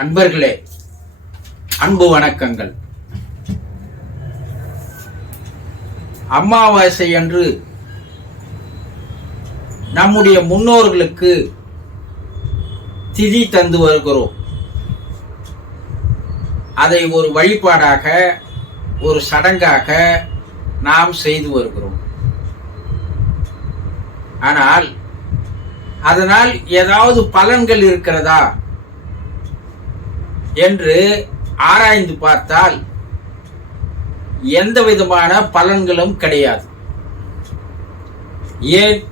அன்பர்களே அன்பு வணக்கங்கள். அமாவாசை அன்று நம்முடைய முன்னோர்களுக்கு திதி தந்து வருகிறோம். அதை ஒரு வழிபாடாக ஒரு சடங்காக நாம் செய்து வருகிறோம். ஆனால் அதனால் ஏதாவது பலன்கள் இருக்கிறதா? என்று ஆராய்ந்து பார்த்தால் எந்த விதமான பலன்களும் கிடையாது. ஏன்?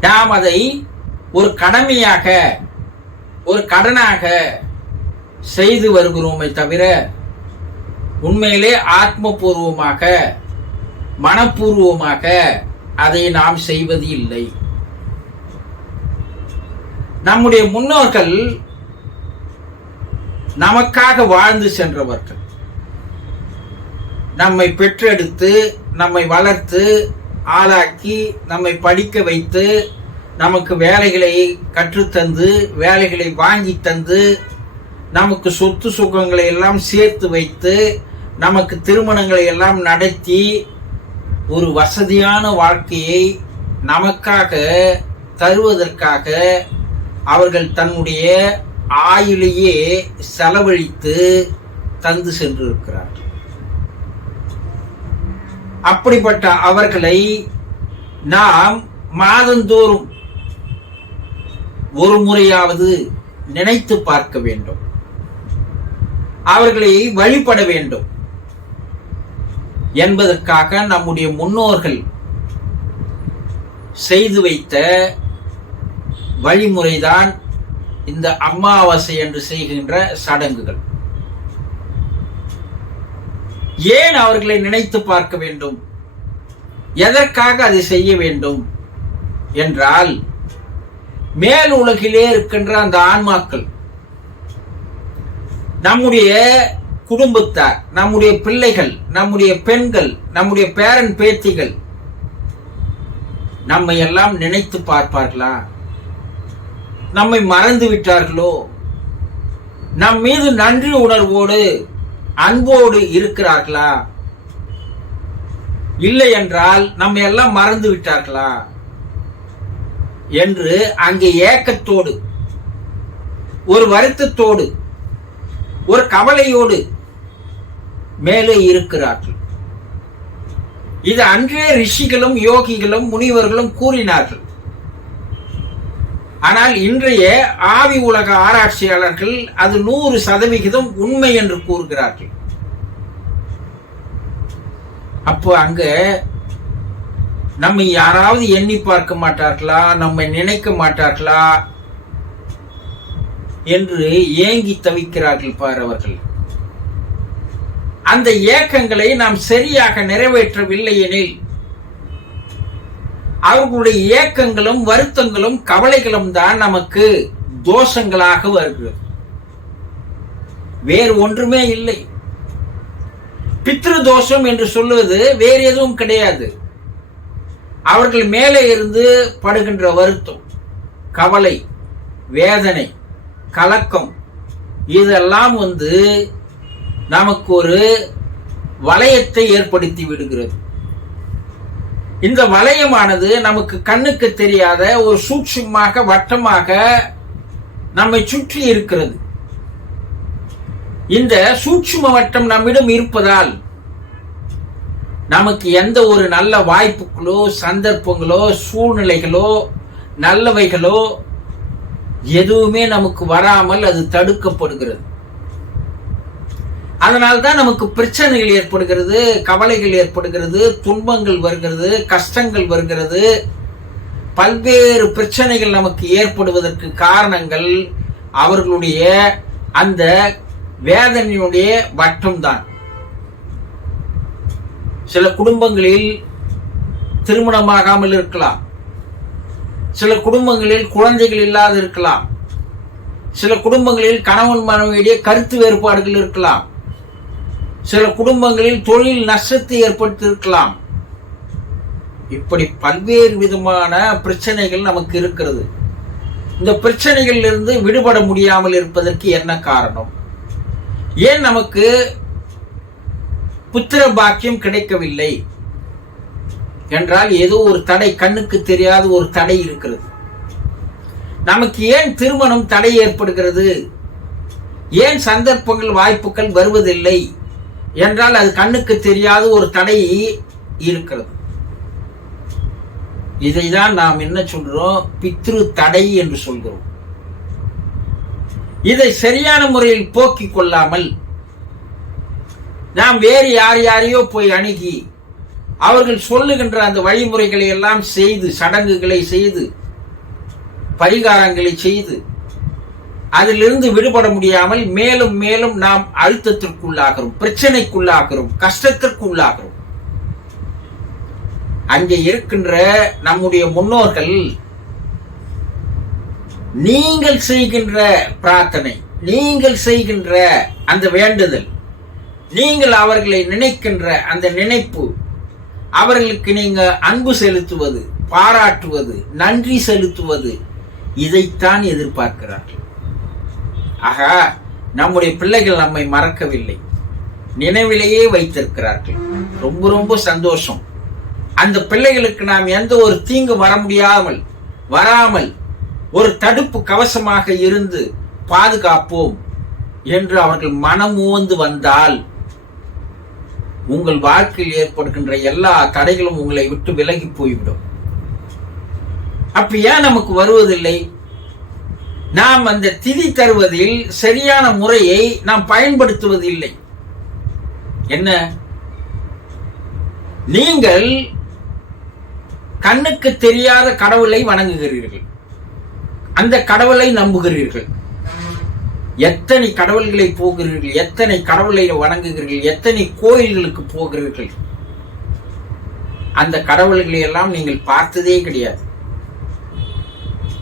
நாம் அதை ஒரு கடமையாக ஒரு கடனாக செய்து வருகிறோமே தவிர உண்மையிலே ஆத்மபூர்வமாக மனப்பூர்வமாக அதை நாம் செய்வது இல்லை. நம்முடைய முன்னோர்கள் நமக்காக வாழ்ந்து சென்றவர்கள். நம்மை பெற்றெடுத்து நம்மை வளர்த்து ஆளாக்கி நம்மை படிக்க வைத்து நமக்கு வேலைகளை கற்றுத்தந்து வேலைகளை வாங்கி தந்து நமக்கு சொத்து சுகங்களை எல்லாம் சேர்த்து வைத்து நமக்கு திருமணங்களை எல்லாம் நடத்தி ஒரு வசதியான வாழ்க்கையை நமக்காக தருவதற்காக அவர்கள் தன்னுடைய ஆயுளையே செலவழித்து தந்து சென்றிருக்கிறார். அப்படிப்பட்ட அவர்களை நாம் மாதந்தோறும் ஒரு முறையாவது நினைத்து பார்க்க வேண்டும். அவர்களை வழிபட வேண்டும். என்பதற்காக நம்முடைய முன்னோர்கள் செய்து வைத்த வழிமுறைதான் இந்த அமாவாசை என்று செய்கின்ற சடங்குகள். ஏன் அவர்களை நினைத்து பார்க்க வேண்டும்? எதற்காக அதை செய்ய வேண்டும்? என்றால் மேல் உலகிலே இருக்கின்ற அந்த ஆன்மாக்கள் நம்முடைய குடும்பத்தார் நம்முடைய பிள்ளைகள் நம்முடைய பெண்கள் நம்முடைய பேரன் பேத்திகள் நம்மை எல்லாம் நினைத்து பார்ப்பார்களா? நம்மை மறந்து விட்டார்களோ? நம் மீது நன்றி உணர்வோடு அன்போடு இருக்கிறார்களா? இல்லை என்றால் நம்ம எல்லாம் மறந்து விட்டார்களா? என்று அங்கே ஏக்கத்தோடு ஒரு வருத்தத்தோடு ஒரு கவலையோடு மேலே இருக்கிறார்கள். இது அன்றே ரிஷிகளும் யோகிகளும் முனிவர்களும் கூறினார்கள். ஆனால் இன்றைய ஆவி உலக ஆராய்ச்சியாளர்கள் அது நூறு சதவிகிதம் உண்மை என்று கூறுகிறார்கள். அப்போ அங்க நம்மை யாராவது எண்ணி பார்க்க மாட்டார்களா? நம்மை நினைக்க மாட்டார்களா? என்று ஏங்கி தவிக்கிறார்கள் பார் அவர்கள். அந்த ஏக்கங்களை நாம் சரியாக நிறைவேற்றவில்லை எனில் அவர்களுடைய ஏக்கங்களும் வருத்தங்களும் கவலைகளும் தான் நமக்கு தோஷங்களாக வருகிறது. வேறு ஒன்றுமே இல்லை. பித்ரு தோஷம் என்று சொல்லுவது வேறு எதுவும் கிடையாது. அவர்கள் மேலே இருந்து படுகின்ற வருத்தம் கவலை வேதனை கலக்கம் இதெல்லாம் வந்து நமக்கு ஒரு வளையத்தை ஏற்படுத்தி விடுகிறது. இந்த வளையமானது நமக்கு கண்ணுக்கு தெரியாத ஒரு சூட்சமாக வட்டமாக நம்மை சுற்றி இருக்கிறது. இந்த சூட்சும வட்டம் நம்மிடம் இருப்பதால் நமக்கு எந்த ஒரு நல்ல வாய்ப்புகளோ சந்தர்ப்பங்களோ சூழ்நிலைகளோ நல்லவைகளோ எதுவுமே நமக்கு வராமல் அது தடுக்கப்படுகிறது. அதனால்தான் நமக்கு பிரச்சனைகள் ஏற்படுகிறது கவலைகள் ஏற்படுகிறது துன்பங்கள் வருகிறது கஷ்டங்கள் வருகிறது. பல்வேறு பிரச்சனைகள் நமக்கு ஏற்படுவதற்கு காரணங்கள் அவர்களுடைய அந்த வேதனையுடைய வட்டம்தான். சில குடும்பங்களில் திருமணமாகாமல் இருக்கலாம். சில குடும்பங்களில் குழந்தைகள் இல்லாது இருக்கலாம் சில குடும்பங்களில் கணவன் மனைவியுடைய கருத்து வேறுபாடுகள் இருக்கலாம். சில குடும்பங்களில் தொழில் நஷ்டத்தை ஏற்படுத்தியிருக்கலாம். இப்படி பல்வேறு விதமான பிரச்சனைகள் நமக்கு இருக்கிறது. இந்த பிரச்சனைகளிலிருந்து விடுபட முடியாமல் இருப்பதற்கு என்ன காரணம்? ஏன் நமக்கு புத்திர பாக்கியம் கிடைக்கவில்லை? என்றால் ஏதோ ஒரு தடை கண்ணுக்கு தெரியாத ஒரு தடை இருக்கிறது. நமக்கு ஏன் திருமணம் தடை ஏற்படுகிறது? ஏன் சந்தர்ப்பங்கள் வாய்ப்புகள் வருவதில்லை? என்றால் அது கண்ணுக்கு தெரியாத ஒரு தடை இருக்கிறது. இதைதான் நாம் என்ன சொல்றோம்? பித்ரு தடை என்று சொல்கிறோம். இதை சரியான முறையில் போக்கிக் கொள்ளாமல் நாம் வேறு யார் யாரையோ போய் அணுகி அவர்கள் சொல்லுகின்ற அந்த வழிமுறைகளை எல்லாம் செய்து சடங்குகளை செய்து பரிகாரங்களை செய்து அதிலிருந்து விடுபட முடியாமல் மேலும் மேலும் நாம் அழுத்தத்திற்குள்ளாகிறோம் பிரச்சனைக்குள்ளாகிறோம் கஷ்டத்திற்குள்ளாகிறோம். அங்கே இருக்கின்ற நம்முடைய முன்னோர்கள் நீங்கள் செய்கின்ற பிரார்த்தனை நீங்கள் செய்கின்ற அந்த வேண்டுதல் நீங்கள் அவர்களை நினைக்கின்ற அந்த நினைப்பு அவர்களுக்கு நீங்க அன்பு செலுத்துவது பாராட்டுவது நன்றி செலுத்துவது இதைத்தான் எதிர்பார்க்கிறார்கள். ஆக நம்முடைய பிள்ளைகள் நம்மை மறக்கவில்லை. நினைவிலேயே வைத்திருக்கிறார்கள். ரொம்ப ரொம்ப சந்தோஷம். அந்த பிள்ளைகளுக்கு நாம் எந்த ஒரு தீங்கு வர முடியாமல் வராமல் ஒரு தடுப்பு கவசமாக இருந்து பாதுகாப்போம் என்று அவர்கள் மனம் மனமோந்து வந்தால் உங்கள் வாழ்க்கையில் ஏற்படுகின்ற எல்லா தடைகளும் உங்களை விட்டு விலகி போய்விடும். அப்ப ஏன் நமக்கு வருவதில்லை? நாம் அந்த திதி தருவதில் சரியான முறையை நாம் பயன்படுத்துவதில்லை. என்ன? நீங்கள் கண்ணுக்கு தெரியாத கடவுளை வணங்குகிறீர்கள். அந்த கடவுளை நம்புகிறீர்கள். எத்தனை கடவுள்களை போகிறீர்கள் எத்தனை கடவுளை வணங்குகிறீர்கள் எத்தனை கோயில்களுக்கு போகிறீர்கள். அந்த கடவுள்களை எல்லாம் நீங்கள் பார்த்ததே கிடையாது.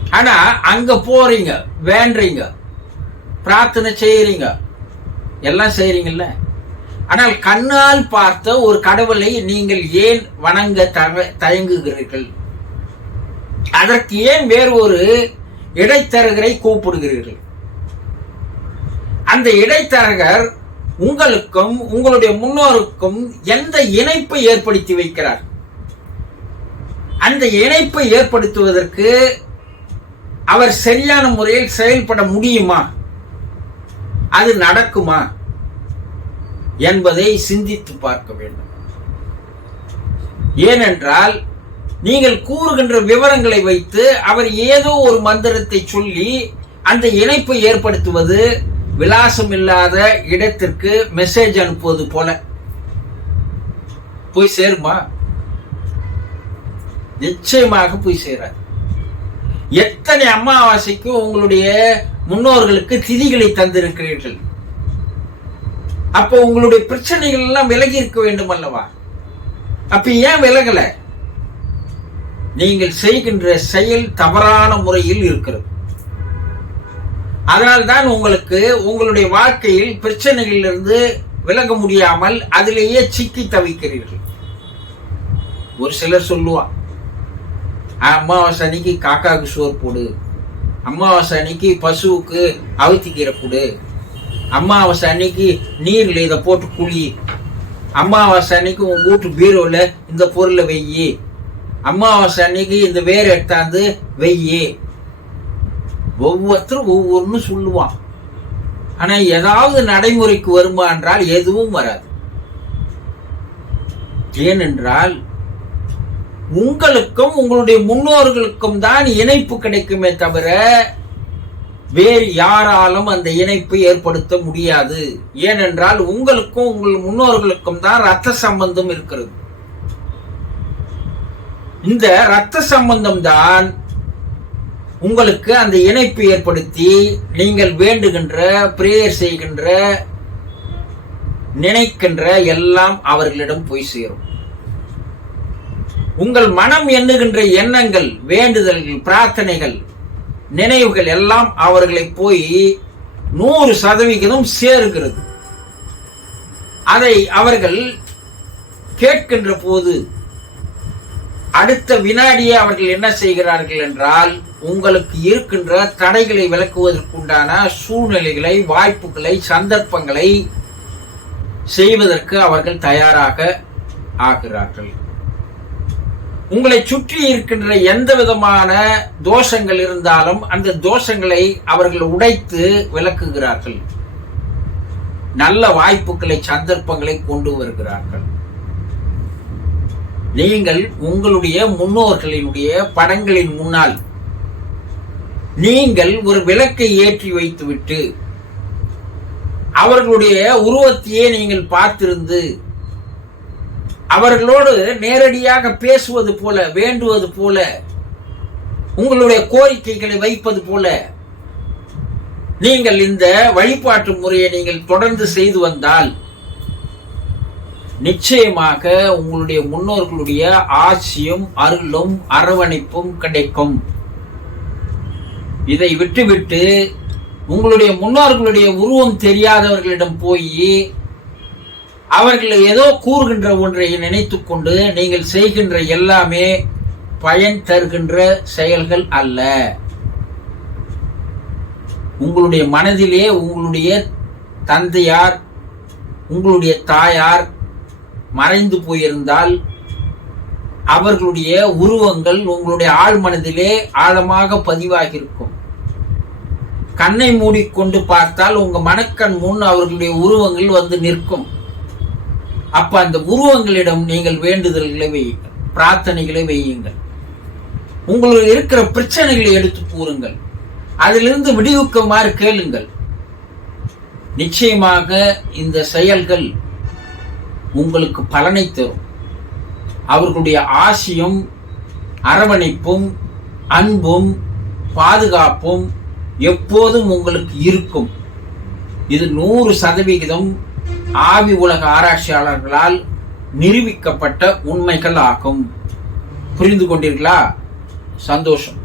ஆனா அங்க போறீங்க வேண்டீங்க பிரார்த்தனை செய்யறீங்க எல்லாம் செய்யறீங்கல்ல ஆனால் கண்ணால் பார்த்த ஒரு கடவுளை நீங்கள் ஏன் வணங்க தவ- தயங்குகிறீர்கள்? அதற்கு ஏன் வேறு ஒரு இடைத்தரகரை கூப்பிடுகிறீர்கள்? அந்த இடைத்தரகர் உங்களுக்கும் உங்களுடைய முன்னோருக்கும் எந்த இணைப்பை ஏற்படுத்தி வைக்கிறார்? அந்த இணைப்பை ஏற்படுத்துவதற்கு அவர் சரியான முறையில் செயல்பட முடியுமா? அது நடக்குமா? என்பதை சிந்தித்து பார்க்க வேண்டும். ஏனென்றால் நீங்கள் கூறுகின்ற விவரங்களை வைத்து அவர் ஏதோ ஒரு மந்திரத்தை சொல்லி அந்த இணைப்பை ஏற்படுத்துவது விலாசம் இல்லாத இடத்திற்கு மெசேஜ் அனுப்புவது போல. போய் சேருமா? நிச்சயமாக போய் சேராது. எத்தனை அமாவாசைக்கு உங்களுடைய முன்னோர்களுக்கு திதிகளை தந்திருக்கிறீர்கள்? அப்போ உங்களுடைய பிரச்சனைகள் எல்லாம் விலகி இருக்க வேண்டும் அல்லவா? அப்ப ஏன் விலகல? நீங்கள் செய்கின்ற செயல் தவறான முறையில் இருக்கிறது. அதனால்தான் உங்களுக்கு உங்களுடைய வாழ்க்கையில் பிரச்சனைகளிலிருந்து விலக முடியாமல் அதிலேயே சிக்கி தவிக்கிறீர்கள். ஒரு சிலர் சொல்லுவான் அமாவாசை அன்னைக்கு காக்காவுக்கு சோறு போடு. அமாவாசை அன்னைக்கு பசுவுக்கு அவுத்திக்கீரை கொடு அமாவாசை அன்னைக்கு நீரில் இதை போட்டு குழி. அமாவாசை அன்னைக்கு உன் வீட்டு பீரோவில் இந்த பொருளை வெய்யி அமாவாசை அன்னைக்கு இந்த வேர் எடுத்தாந்து வெய்யி ஒவ்வொருத்தரும் ஒவ்வொன்னு சொல்லுவான். ஆனால் ஏதாவது நடைமுறைக்கு வருமா என்றால் எதுவும் வராது. ஏனென்றால் உங்களுக்கும் உங்களுடைய முன்னோர்களுக்கும் தான் இணைப்பு கிடைக்குமே தவிர வேறு யாராலும் அந்த இணைப்பை ஏற்படுத்த முடியாது. ஏனென்றால் உங்களுக்கும் உங்கள் முன்னோர்களுக்கும் தான் ரத்த சம்பந்தம் இருக்கிறது. இந்த ரத்த சம்பந்தம் தான் உங்களுக்கு அந்த இணைப்பு ஏற்படுத்தி நீங்கள் வேண்டுகின்ற பிரேயர் செய்கின்ற நினைக்கின்ற எல்லாம் அவர்களிடம் போய் சேரும். உங்கள் மனம் எண்ணுகின்ற எண்ணங்கள் வேண்டுதல்கள் பிரார்த்தனைகள் நினைவுகள் எல்லாம் அவர்களை போய் நூறு சதவிகிதம் சேருகிறது. அதை அவர்கள் கேட்கின்ற போது அடுத்த வினாடியே அவர்கள் என்ன செய்கிறார்கள் என்றால் உங்களுக்கு இருக்கின்ற தடைகளை விளக்குவதற்குண்டான சூழ்நிலைகளை வாய்ப்புகளை சந்தர்ப்பங்களை செய்வதற்கு அவர்கள் தயாராக ஆகிறார்கள். உங்களை சுற்றி இருக்கின்ற எந்த விதமான தோஷங்கள் இருந்தாலும் அந்த தோஷங்களை அவர்கள் உடைத்து விளக்குகிறார்கள். நல்ல வாய்ப்புகளை சந்தர்ப்பங்களை கொண்டு வருகிறார்கள். நீங்கள் உங்களுடைய முன்னோர்களினுடைய படங்களின் முன்னால் நீங்கள் ஒரு விளக்கை ஏற்றி வைத்துவிட்டு அவர்களுடைய உருவத்தையே நீங்கள் பார்த்திருந்து அவர்களோடு நேரடியாக பேசுவது போல வேண்டுவது போல உங்களுடைய கோரிக்கைகளை வைப்பது போல நீங்கள் இந்த வழிபாட்டு முறையை நீங்கள் தொடர்ந்து செய்து வந்தால் நிச்சயமாக உங்களுடைய முன்னோர்களுடைய ஆட்சியும் அருளும் அரவணைப்பும் கிடைக்கும். இதை விட்டுவிட்டு உங்களுடைய முன்னோர்களுடைய உருவம் தெரியாதவர்களிடம் போய் அவர்கள் ஏதோ கூறுகின்ற ஒன்றை நினைத்து கொண்டு நீங்கள் செய்கின்ற எல்லாமே பயன் தருகின்ற செயல்கள் அல்ல. உங்களுடைய மனதிலே உங்களுடைய தந்தையார் உங்களுடைய தாயார் மறைந்து போயிருந்தால் அவர்களுடைய உருவங்கள் உங்களுடைய ஆழ் மனதிலே ஆழமாக பதிவாகியிருக்கும். கண்ணை மூடிக்கொண்டு பார்த்தால் உங்க மனக்கண் முன் அவர்களுடைய உருவங்கள் வந்து நிற்கும். அப்ப அந்த உருவங்களிடம் நீங்கள் வேண்டுதல்களை வையுங்கள். பிரார்த்தனைகளை வையுங்கள். உங்களுக்கு இருக்கிற பிரச்சனைகளை எடுத்து கூறுங்கள். அதிலிருந்து விடுவிக்குமாறு கேளுங்கள். நிச்சயமாக இந்த செயல்கள் உங்களுக்கு பலனை தரும். அவர்களுடைய ஆசியும் அரவணைப்பும் அன்பும் பாதுகாப்பும் எப்போதும் உங்களுக்கு இருக்கும். இது நூறு சதவிகிதம் ஆவி உலக ஆராய்ச்சியாளர்களால் நிரூபிக்கப்பட்ட உண்மைகள் ஆகும். புரிந்து கொண்டீர்களா? சந்தோஷம்.